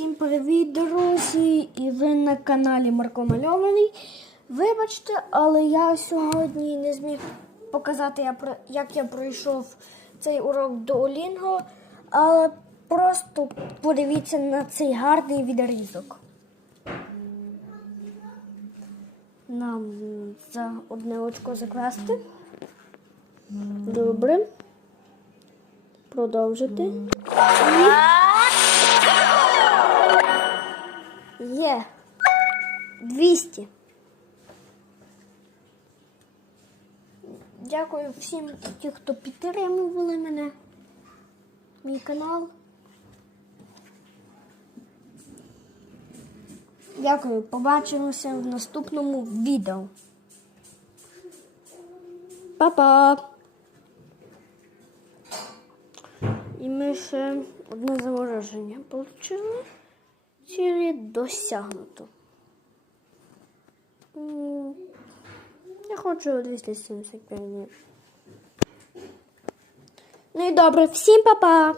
Всім привіт, друзі! І ви на каналі Марко Мальований. Вибачте, але я сьогодні не зміг показати, як я пройшов цей урок Duolingo, але просто подивіться на цей гарний відрізок. Нам за одне очко закласти. Добре. Продовжити. 200. Дякую всім, ті, хто підтримували мене, мій канал. Дякую, побачимося в наступному відео. Па-па! І ми ще одне замороження отримали. Цілі досягнуто. М, Я хочу 275 днів. Ну і добре, всім па-па!